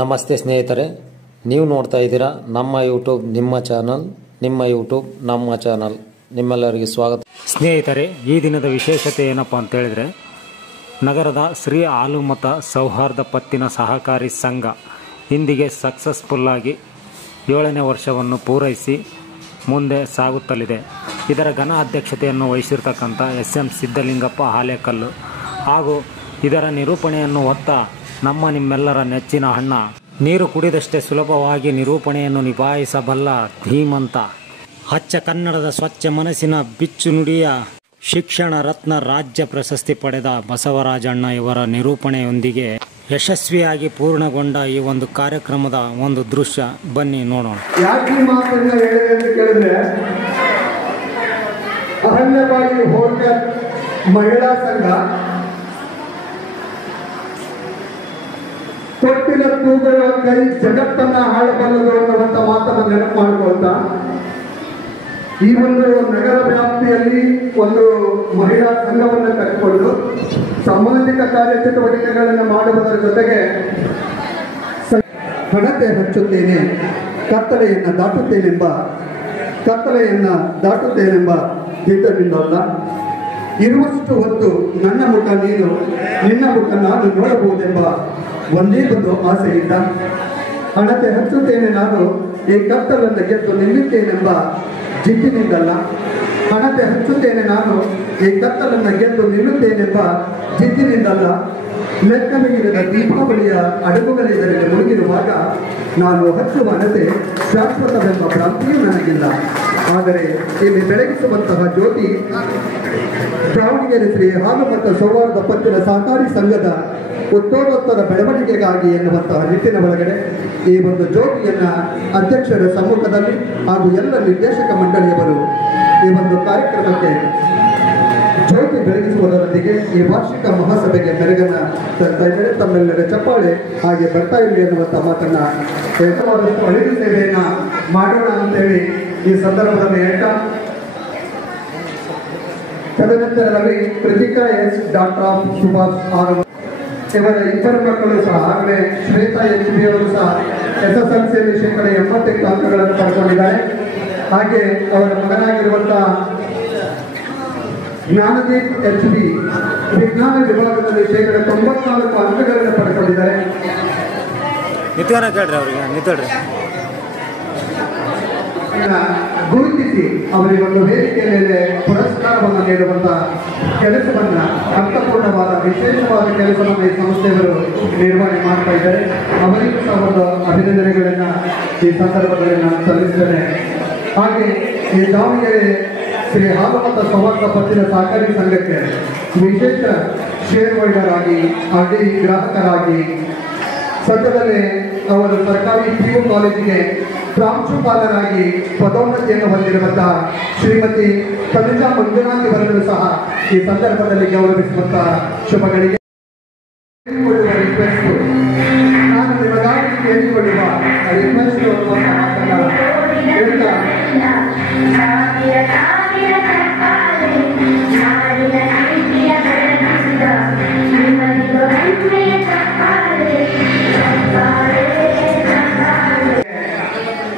ನಮಸ್ತೆ ಸ್ನೇಹಿತರೆ, ನೀವು ನೋಡ್ತಾ ಇದ್ದೀರಾ ನಮ್ಮ ಯೂಟ್ಯೂಬ್ ನಿಮ್ಮ ಚಾನಲ್, ನಿಮ್ಮ ಯೂಟ್ಯೂಬ್ ನಮ್ಮ ಚಾನಲ್. ನಿಮ್ಮೆಲ್ಲರಿಗೆ ಸ್ವಾಗತ. ಸ್ನೇಹಿತರೆ, ಈ ದಿನದ ವಿಶೇಷತೆ ಏನಪ್ಪ ಅಂತ ಹೇಳಿದರೆ, ನಗರದ ಶ್ರೀ ಹಾಲುಮತ ಸೌಹಾರ್ದ ಪತ್ತಿನ ಸಹಕಾರಿ ಸಂಘ ಇಂದಿಗೆ ಸಕ್ಸಸ್ಫುಲ್ಲಾಗಿ 7ನೇ ವರ್ಷವನ್ನು ಪೂರೈಸಿ ಮುಂದೆ ಸಾಗುತ್ತಲಿದೆ. ಇದರ ಘನ ಅಧ್ಯಕ್ಷತೆಯನ್ನು ವಹಿಸಿರ್ತಕ್ಕಂಥ SM ಸಿದ್ದಲಿಂಗಪ್ಪ ಹಾಲೇಕಲ್ಲು ಹಾಗೂ ಇದರ ನಿರೂಪಣೆಯನ್ನು ಹೊತ್ತ ನಿಮ್ಮೆಲ್ಲರ ನೆಚ್ಚಿನ ಅಣ್ಣ, ನೀರು ಕುಡಿದಷ್ಟೇ ಸುಲಭವಾಗಿ ನಿರೂಪಣೆಯನ್ನು ನಿಭಾಯಿಸಬಲ್ಲ ಧೀಮಂತ, ಅಚ್ಚ ಕನ್ನಡದ ಸ್ವಚ್ಛ ಮನಸ್ಸಿನ ಬಿಚ್ಚು ನುಡಿಯ ಶಿಕ್ಷಣ ರತ್ನ ರಾಜ್ಯ ಪ್ರಶಸ್ತಿ ಪಡೆದ ಬಸವರಾಜಣ್ಣ ಇವರ ನಿರೂಪಣೆಯೊಂದಿಗೆ ಯಶಸ್ವಿಯಾಗಿ ಪೂರ್ಣಗೊಂಡ ಈ ಒಂದು ಕಾರ್ಯಕ್ರಮದ ಒಂದು ದೃಶ್ಯ ಬನ್ನಿ ನೋಡೋಣ. ಯಾಕೆ ಮಾತನ್ನ ಹೇಳಿದೆ ಅಂತ ಕೇಳಿದ್ರೆ, ಅಹಲ್ಯಬಾಯಿ ಹೋಳ್ಕರ್ ಮಹಿಳಾ ಸಂಘ ತೊಟ್ಟಿನ ತೂಗುವ ಕೈ ಜಗತ್ತನ್ನ ಹಾಳಬಲ್ಲದು ಅನ್ನುವಂಥ ಮಾತನ್ನು ನೆನಪು ಮಾಡಿಕೊಳ್ತಾ, ಈ ಒಂದು ನಗರ ವ್ಯಾಪ್ತಿಯಲ್ಲಿ ಒಂದು ಮಹಿಳಾ ಸಂಘವನ್ನು ಕಟ್ಟಿಕೊಂಡು ಸಾಮಾಜಿಕ ಕಾರ್ಯಚಟುವಟಿಕೆಗಳನ್ನು ಮಾಡುವುದರ ಜೊತೆಗೆ ಹಣತೆ ಹಚ್ಚುತ್ತೇನೆ, ಕತ್ತಲೆಯನ್ನು ದಾಟುತ್ತೇನೆಂಬ ದಿಟ್ಟದಿಂದಲ್ಲ, ಇರುವಷ್ಟು ಹೊತ್ತು ನನ್ನ ಮುಖ ನೀನು, ನಿನ್ನ ಮುಖ ನಾನು ನೋಡಬಹುದೆಂಬ ಒಂದೇ ಒಂದು ಆಸೆಯಿಂದ, ಹಣತೆ ಹಚ್ಚುತ್ತೇನೆ ನಾನು, ಈ ಕತ್ತಲನ್ನು ಗೆದ್ದು ನಿಲ್ಲುತ್ತೇನೆಂಬ ಜಿದ್ದಿನಿಂದಲ್ಲ, ಹಣತೆ ಹಚ್ಚುತ್ತೇನೆ ನಾನು, ಈ ಕತ್ತಲನ್ನು ಗೆದ್ದು ನಿಲ್ಲುತ್ತೇನೆಂಬ ಜಿದ್ದಿನಿಂದಲ್ಲ, ಲೆಕ್ಕಮಿಗಿರದ ದೀಪಾವಳಿಯ ಅಡುಗುಗಲಿದರಿಗೆ ಮುಳುಗಿರುವಾಗ ನಾನು ಹಚ್ಚುವ ಹಣತೆ ಶಾಶ್ವತವೆಂಬ ಭ್ರಾಂತಿಯೂ ನನಗಿಲ್ಲ. ಆದರೆ ಇಲ್ಲಿ ಬೆಳಗಿಸುವಂತಹ ಜ್ಯೋತಿ ದಾವಣಗೆರೆ ಶ್ರೀ ಹಾಲುಮತ ಸೌಹಾರ್ದ ಪತ್ತಿನ ಸಹಕಾರಿ ಸಂಘದ ಉತ್ತರೋತ್ತರ ಬೆಳವಣಿಗೆಗಾಗಿ ಎನ್ನುವಂತಹ ನಿಟ್ಟಿನ ಒಳಗಡೆ ಈ ಒಂದು ಜ್ಯೋತಿಯನ್ನ ಅಧ್ಯಕ್ಷರ ಸಮ್ಮುಖದಲ್ಲಿ ಹಾಗೂ ಎಲ್ಲ ನಿರ್ದೇಶಕ ಮಂಡಳಿಯವರು ಈ ಒಂದು ಕಾರ್ಯಕ್ರಮಕ್ಕೆ ಜ್ಯೋತಿ ಬೆಳಗಿಸುವುದರೊಂದಿಗೆ ಈ ವಾರ್ಷಿಕ ಮಹಾಸಭೆಗೆ ಮೆರುಗನ್ನ ತರ್ತಾ ಇದ್ದಾರೆ. ತಮ್ಮೆಲ್ಲರ ಚಪ್ಪಾಳೆ ಹಾಗೆ ಬರ್ತಾ ಇರಲಿ ಎನ್ನುವಂಥ ಮಾತನ್ನ ಹೆಚ್ಚವಾದಷ್ಟು ಅಳಿಲು ಸೇವೆಯನ್ನ ಮಾಡೋಣ ಅಂತೇಳಿ ಈ ಸಂದರ್ಭದಲ್ಲಿ ಹೇಳ್ತಾ, ತದನಂತರದಲ್ಲಿ Krithika S, doctor Subhash R ಇವರ ಇಬ್ಬರು ಮಕ್ಕಳು ಸಹ, ಆಗಲೇ ಶ್ವೇತಾ HB ಅವರು ಸಹ SSLCಯಲ್ಲಿ ಶೇಕಡ 88 ಅಂಕಗಳನ್ನು ಪಡ್ಕೊಂಡಿದ್ದಾರೆ. ಹಾಗೆ ಅವರ ಮಗನಾಗಿರುವಂತಹ ಜ್ಞಾನದೀಪ್ HB ವಿಜ್ಞಾನ ವಿಭಾಗದಲ್ಲಿ ಶೇಕಡ 94 ಅಂಕಗಳನ್ನು ಪಡ್ಕೊಂಡಿದ್ದಾರೆ. ಗುರುತಿಸಿ ಅವರಿಗೆ ಒಂದು ವೇದಿಕೆ ಮೇಲೆ ಪುರಸ್ಕಾರವನ್ನು ನೀಡುವಂತಹ ಕೆಲಸವನ್ನ, ಅರ್ಥಪೂರ್ಣವಾದ ವಿಶೇಷವಾದ ಕೆಲಸವನ್ನು ಈ ಸಂಸ್ಥೆಯವರು ನಿರ್ವಹಣೆ ಮಾಡ್ತಾ ಇದ್ದಾರೆ. ಅವರಿಗೂ ಸಹ ಒಂದು ಅಭಿನಂದನೆಗಳನ್ನ ಈ ಸಂದರ್ಭದಲ್ಲಿ ನಾನು ಸಲ್ಲಿಸ್ತೇನೆ. ಹಾಗೆ ಈ ದಾವಣಗೆರೆ ಶ್ರೀ ಹಾಲುಮತ ಸೌಹಾರ್ದ ಪತ್ತಿನ ಸಹಕಾರಿ ಸಂಘಕ್ಕೆ ವಿಶೇಷ ಶೇರ್ ಹೋಲ್ಡರ್ ಆಗಿ RD ಗ್ರಾಹಕರಾಗಿ ಸದ್ಯದಲ್ಲೇ ಅವರು ಸರ್ಕಾರಿ PU ಕಾಲೇಜಿಗೆ ಪ್ರಾಂಶುಪಾಲರಾಗಿ ಪದೋನ್ನತಿಯನ್ನು ಹೊಂದಿರುವಂತಹ ಶ್ರೀಮತಿ ಕವಿತಾ ಮಂಜುನಾಥ್ ಇವರನ್ನು ಸಹ ಈ ಸಂದರ್ಭದಲ್ಲಿ ಗೌರವಿಸುವಂತಹ ಶುಭಗಳಿಗೆ ರಿಕ್ವೆಸ್ಟ್, ನಾನು ನಿಮಗಾಗಿ ಕೇಳಿಕೊಳ್ಳುವ ರಿಕ್ವೆಸ್ಟ್ ಹೇಳ್ತಾ,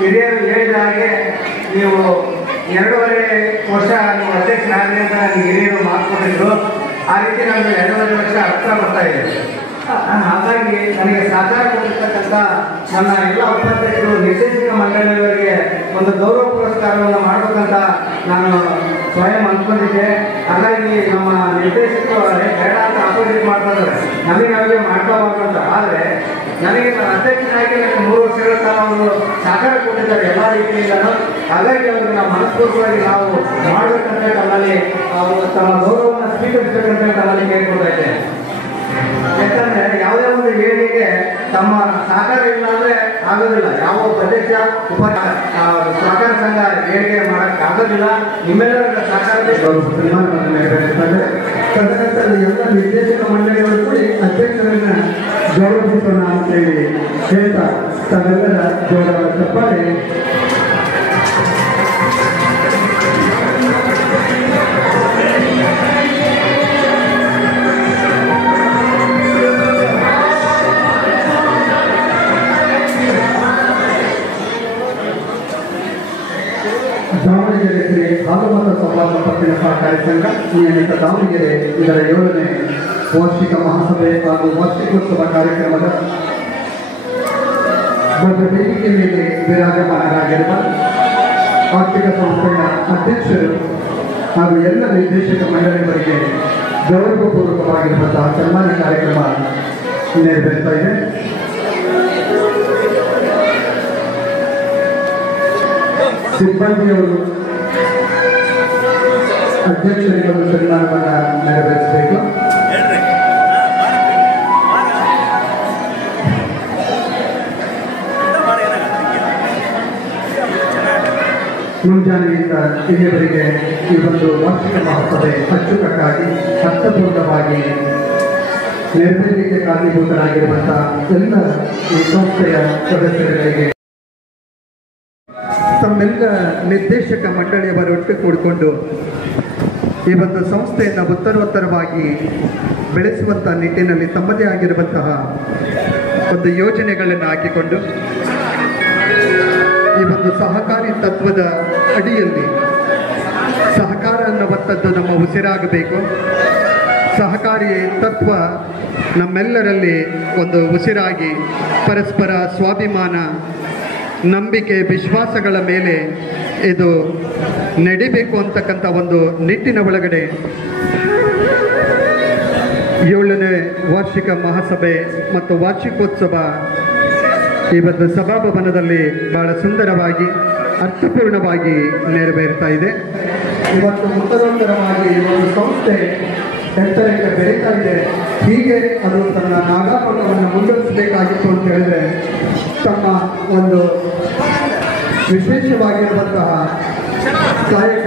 ಹಿರಿಯರು ಹೇಳಿದ ಹಾಗೆ ನೀವು 2.5 ವರ್ಷ ನೀವು ಅಧ್ಯಕ್ಷರಾಗಲಿ ಅಂತ ನನಗೆ ಹಿರಿಯರು ಮಾತುಕೊಂಡಿದ್ರು. ಆ ರೀತಿ ನಮಗೆ 2.5 ವರ್ಷ ಹತ್ರ ಬರ್ತಾ ಇದೆ. ಹಾಗಾಗಿ ನನಗೆ ಸಹಕಾರ ಕೊಟ್ಟಿರ್ತಕ್ಕಂಥ ನನ್ನ ಎಲ್ಲ ಉಪಾಧ್ಯಕ್ಷರು, ನಿರ್ದೇಶಕ ಮಂಡಳಿಯವರಿಗೆ ಒಂದು ಗೌರವ ಪುರಸ್ಕಾರವನ್ನು ಮಾಡಬೇಕಂತ ನಾನು ಸ್ವಯಂ ಅಂದ್ಕೊಂಡಿದ್ದೆ. ಹಾಗಾಗಿ ನಮ್ಮ ನಿರ್ದೇಶಕರು ಬೇಡ ಅಂತ ಅಪೋಸಿಟ್ ಮಾಡ್ತಾರೆ, ನಮಗೆ ಮಾಡ್ಕೋಬೇಕಂತ. ಆದರೆ ನನಗೆ ನನ್ನ ಅಧ್ಯಕ್ಷನಾಗಿ ನನಗೆ 3 ವರ್ಷಗಳ ಕಾಲ ಅವರು ಸಹಕಾರ ಕೊಟ್ಟಿದ್ದಾರೆ ಎಲ್ಲ ರೀತಿಯಿಂದಲೂ. ಹಾಗಾಗಿ ಅವರಿಗೆ ನಾವು ಮನಸ್ಪೂರ್ವಕವಾಗಿ ನಾವು ಮಾಡಬೇಕಂತ ನಮ್ಮಲ್ಲಿ ಅವರು ತಮ್ಮ ಗೌರವವನ್ನು ಸ್ವೀಕರಿಸಬೇಕಂತ ನಮ್ಮಲ್ಲಿ ಕೇಳ್ಕೊಳ್ತಾ ಇದ್ದೇನೆ. ಯಾಕಂದ್ರೆ ಯಾವುದೇ ಒಂದು ವೇದಿಕೆಗೆ ತಮ್ಮ ಸಹಕಾರ ಇಲ್ಲ ಅಂದ್ರೆ ಆಗೋದಿಲ್ಲ. ಯಾವ ಅಧ್ಯಕ್ಷ ಸಹಕಾರ ಸಂಘ ಏಳಿಗೆ ಮಾಡಕ್ಕೆ ಆಗೋದಿಲ್ಲ. ನಿಮ್ಮೆಲ್ಲರ ಸಹಕಾರಕ್ಕೆ ತದನಂತರ ಎಲ್ಲ ನಿರ್ದೇಶಕ ಮಂಡಳಿಗಳು ಕೂಡಿ ಅಧ್ಯಕ್ಷರನ್ನ ಗೌರವಿಸೋಣ ಅಂತೇಳಿ ಹೇಳ್ತಾ ತಾವೆಲ್ಲರ ಜೋರ ಚಪ್ಪಾಳೆ. ದಾವಣಗೆರೆ ಶ್ರೀ ಹಾಲುಮತ ಸಂವಾದ ಪತ್ತಿನ ಸಹಕಾರಿ ಸಂಘ ನಿಯಮಿತ ದಾವಣಗೆರೆ ಇದರ 7ನೇ ವಾರ್ಷಿಕ ಮಹಾಸಭೆ ಹಾಗೂ ವಾರ್ಷಿಕೋತ್ಸವ ಕಾರ್ಯಕ್ರಮದ ಒಂದು ವೇದಿಕೆ ಮೇಲೆ ವಿರಾಜಮಾನರಾಗಿರುವ ಆರ್ಥಿಕ ಸಂಸ್ಥೆಯ ಅಧ್ಯಕ್ಷರು ಹಾಗೂ ಎಲ್ಲ ನಿರ್ದೇಶಕ ಮಂಡಳಿಯವರಿಗೆ ಗೌರವಪೂರ್ವಕವಾಗಿರುವಂತಹ ಸನ್ಮಾನ ಕಾರ್ಯಕ್ರಮ ನೆರವೇರ್ತಾ ಇದೆ. ಸಿಬ್ಬಂದಿಯವರು ಅಧ್ಯಕ್ಷರಿಗೆ ಒಂದು ಸನ್ಮಾನವನ್ನು ನೆರವೇರಿಸಬೇಕು. ಮುಂಜಾನೆಯಿಂದ ಇಲ್ಲಿಯವರೆಗೆ ಈ ಒಂದು ವಾರ್ಷಿಕ ಮಹೋತ್ಸವ ಅಚ್ಚುಕಟ್ಟಾಗಿ ಅರ್ಥಪೂರ್ಣವಾಗಿ ನೆರವೇರಿಕೆ ಕಾರಣೀಭೂತರಾಗಿರುವಂತಹ ಎಲ್ಲ ಈ ಸಂಸ್ಥೆಯ ಸದಸ್ಯರುಗಳಿಗೆ ತಮ್ಮೆಲ್ಲ ನಿರ್ದೇಶಕ ಮಂಡಳಿಯವರೊಟ್ಟು ಕೂಡಿಕೊಂಡು ಈ ಒಂದು ಸಂಸ್ಥೆಯನ್ನು ಉತ್ತರೋತ್ತರವಾಗಿ ಬೆಳೆಸುವಂಥ ನಿಟ್ಟಿನಲ್ಲಿ ತಮ್ಮದೇ ಆಗಿರುವಂತಹ ಒಂದು ಯೋಜನೆಗಳನ್ನು ಹಾಕಿಕೊಂಡು ಈ ಒಂದು ಸಹಕಾರಿ ತತ್ವದ ಅಡಿಯಲ್ಲಿ ಸಹಕಾರ ಅನ್ನುವಂಥದ್ದು ನಮ್ಮ ಉಸಿರಾಗಬೇಕು. ಸಹಕಾರಿ ತತ್ವ ನಮ್ಮೆಲ್ಲರಲ್ಲಿ ಒಂದು ಉಸಿರಾಗಿ ಪರಸ್ಪರ ಸ್ವಾಭಿಮಾನ, ನಂಬಿಕೆ, ವಿಶ್ವಾಸಗಳ ಮೇಲೆ ಇದು ನಡಿಬೇಕು ಅಂತಕ್ಕಂಥ ಒಂದು ನಿಟ್ಟಿನ ಒಳಗಡೆ 7ನೇ ವಾರ್ಷಿಕ ಮಹಾಸಭೆ ಮತ್ತು ವಾರ್ಷಿಕೋತ್ಸವ ಈ ಒಂದು ಸಭಾಭವನದಲ್ಲಿ ಬಹಳ ಸುಂದರವಾಗಿ ಅರ್ಥಪೂರ್ಣವಾಗಿ ನೆರವೇರ್ತಾ ಇದೆ. ಇವತ್ತು ಉತ್ತರೋತ್ತರವಾಗಿ ಈ ಒಂದು ಸಂಸ್ಥೆ ಎತ್ತರಕ್ಕೆ ಬೆಳೀತಾ ಇದೆ. ಹೀಗೆ ಅದು ತನ್ನ ನಾಗಾಪಟವನ್ನು ಮುಂದುವರಿಸಬೇಕಾಗಿತ್ತು ಅಂತ ಹೇಳಿದ್ರೆ ತಮ್ಮ ಒಂದು ವಿಶೇಷವಾಗಿರುವಂತಹ ಕಾಯಕ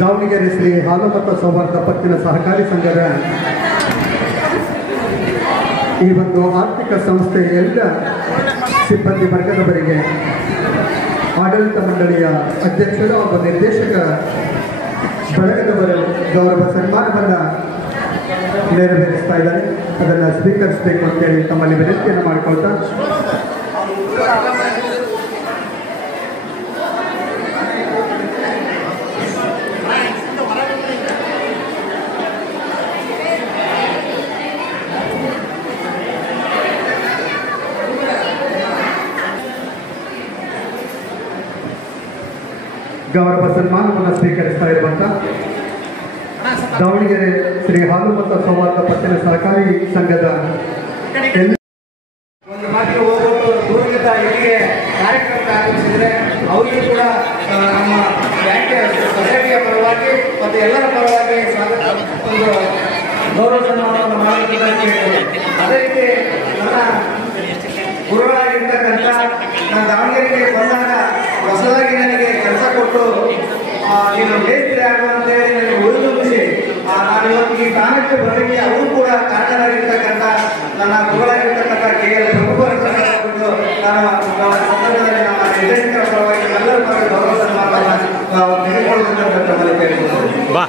ದಾವಣಗೆರೆ ಶ್ರೀ ಹಾಲುಮತ ಸೌಹಾರ್ದ ಪತ್ತಿನ ಸಹಕಾರಿ ಸಂಘದ ಈ ಒಂದು ಆರ್ಥಿಕ ಸಂಸ್ಥೆಯ ಎಲ್ಲ ಸಿಬ್ಬಂದಿ ವರ್ಗದವರಿಗೆ ಆಡಳಿತ ಮಂಡಳಿಯ ಅಧ್ಯಕ್ಷರು ಹಾಗೂ ನಿರ್ದೇಶಕ ಬಳಗದವರು ಗೌರವ ಸನ್ಮಾನವನ್ನು ನೆರವೇರಿಸ್ತಾ ಇದ್ದಾರೆ. ಅದನ್ನು ಸ್ವೀಕರಿಸಬೇಕು ಅಂತೇಳಿ ತಮ್ಮಲ್ಲಿ ವಿನಂತಿಯನ್ನು ಮಾಡಿಕೊಳ್ತಾ ಗೌರವ ಸನ್ಮಾನವನ್ನು ಸ್ವೀಕರಿಸ್ತಾ ಇರುವಂಥ ದಾವಣಗೆರೆ ಶ್ರೀ ಹಾಲುಮತ ಸೌಹಾರ್ದ ಪತ್ತಿನ ಸಹಕಾರಿ ಸಂಘದ ಒಂದು ಮಾತಿಗೆ ಹೋಗ್ಬಿಟ್ಟು ದೂರದಿಂದ ಇಲ್ಲಿಗೆ ಕಾರ್ಯಕ್ರಮಕ್ಕೆ ಆಗಮಿಸಿದರೆ ಅವರಿಗೂ ಕೂಡ ನಮ್ಮ ಬ್ಯಾಂಕ್ ಸೊಸೈಟಿಯ ಪರವಾಗಿ ಮತ್ತು ಎಲ್ಲರ ಪರವಾಗಿ ಸ್ವಾಗತ ಒಂದು ಗೌರವ ಸನ್ಮಾನವನ್ನು ಮಾಡುವುದಕ್ಕೆ ಅದೇ ರೀತಿ ನನ್ನ ಗುರುಗಳಾಗಿರ್ತಕ್ಕಂಥ ನಾನು ದಾವಣಗೆರೆಗೆ ಬಂದಾಗ ಹೊಸದಾಗಿ ನನಗೆ ಕೆಲಸ ಕೊಟ್ಟು ನೀನು ಬೇಸ್ತಿರಿ ಆಗುವಂತೇಳಿ ನನಗೆ ಉಳಿದುಂಬಿಸಿ ನಾನು ಇವತ್ತು ಈ ಸ್ಥಾನಕ್ಕೆ ಬರಲಿಕ್ಕೆ ಅವರು ಕೂಡ ಕಾರಣರಾಗಿರ್ತಕ್ಕಂಥ ನನ್ನ ಗುರುಗಳಾಗಿರ್ತಕ್ಕಂಥ KL ಪ್ರಭುತ್ವ ನಾನು ಸಂದರ್ಭದಲ್ಲಿ ನಮ್ಮ ನಿರ್ದೇಶಕರ ಪರವಾಗಿ ಎಲ್ಲರ ಪರವಾಗಿ ಗೌರವ ಸನ್ಮಾನವನ್ನು ತೆಗೆದುಕೊಳ್ಳುವುದನ್ನು ತಮ್ಮಲ್ಲಿ ಕೇಳಿಕೊಳ್ಳುತ್ತೇನೆ.